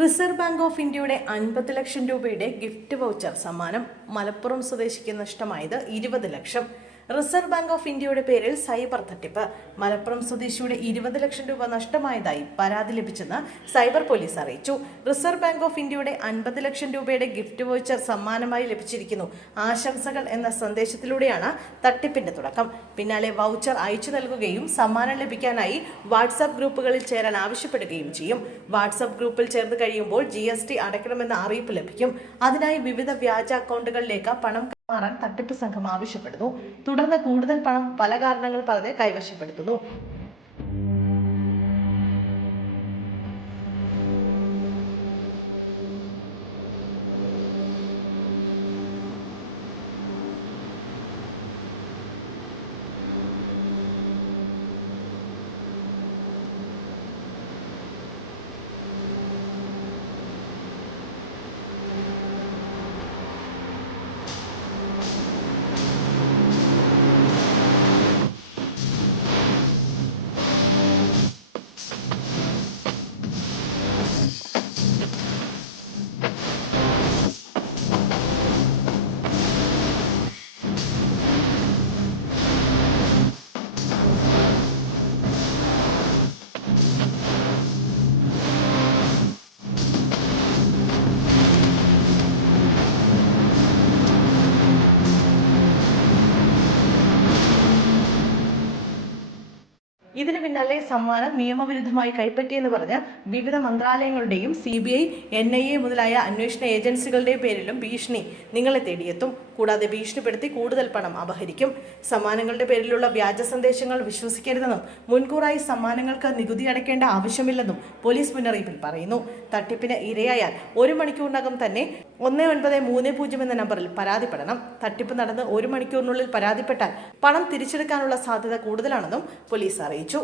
Reserve bank of ഇന്ത്യയുടെ 50 ലക്ഷം രൂപയുടെ gift voucher സമ്മാനം. മലപ്പുറം സ്വദേശിക്ക് നഷ്ടമായത് 20 ലക്ഷം. റിസർവ് ബാങ്ക് ഓഫ് ഇന്ത്യയുടെ പേരിൽ സൈബർ തട്ടിപ്പ്. മലപ്പുറം സ്വദേശിയുടെ 20 ലക്ഷം രൂപ നഷ്ടമായതായി പരാതി ലഭിച്ചെന്ന് സൈബർ പോലീസ് അറിയിച്ചു. റിസർവ് ബാങ്ക് ഓഫ് ഇന്ത്യയുടെ 50 ലക്ഷം രൂപയുടെ ഗിഫ്റ്റ് വൗച്ചർ സമ്മാനമായി ലഭിച്ചിരിക്കുന്നു. ആശംസകൾ എന്ന സന്ദേശത്തിലൂടെയാണ് തട്ടിപ്പിന്റെ തുടക്കം. പിന്നാലെ വൗച്ചർ അയച്ചു നൽകുകയും സമ്മാനം ലഭിക്കാനായി വാട്സാപ്പ് ഗ്രൂപ്പുകളിൽ ചേരാൻ ആവശ്യപ്പെടുകയും ചെയ്യും. വാട്സാപ്പ് ഗ്രൂപ്പിൽ ചേർന്ന് കഴിയുമ്പോൾ GST അടയ്ക്കണമെന്ന അറിയിപ്പ് ലഭിക്കും. അതിനായി വിവിധ വ്യാജ അക്കൗണ്ടുകളിലേക്ക് പണം മാറാൻ തട്ടിപ്പ് സംഘം ആവശ്യപ്പെടുന്നു. തുടർന്ന് കൂടുതൽ പണം പല കാരണങ്ങൾ പറഞ്ഞ് കൈവശപ്പെടുത്തുന്നു. ഇതിന് പിന്നാലെ സമ്മാനം നിയമവിരുദ്ധമായി കൈപ്പറ്റിയെന്ന് പറഞ്ഞ് വിവിധ മന്ത്രാലയങ്ങളുടെയും CBI, NIA മുതലായ അന്വേഷണ ഏജൻസികളുടെയും പേരിലും ഭീഷണി നിങ്ങളെ തേടിയെത്തും. കൂടാതെ ഭീഷണിപ്പെടുത്തി കൂടുതൽ പണം അപഹരിക്കും. സമ്മാനങ്ങളുടെ പേരിലുള്ള വ്യാജ സന്ദേശങ്ങൾ വിശ്വസിക്കരുതെന്നും മുൻകൂറായി സമ്മാനങ്ങൾക്ക് നികുതി അടയ്ക്കേണ്ട ആവശ്യമില്ലെന്നും പോലീസ് മുന്നറിയിപ്പിൽ പറയുന്നു. തട്ടിപ്പിന് ഇരയായാൽ 1 മണിക്കൂറിനകം തന്നെ 1930 എന്ന നമ്പറിൽ പരാതിപ്പെടണം. തട്ടിപ്പ് നടന്ന് 1 മണിക്കൂറിനുള്ളിൽ പരാതിപ്പെട്ടാൽ പണം തിരിച്ചെടുക്കാനുള്ള സാധ്യത കൂടുതലാണെന്നും പോലീസ് അറിയിച്ചു.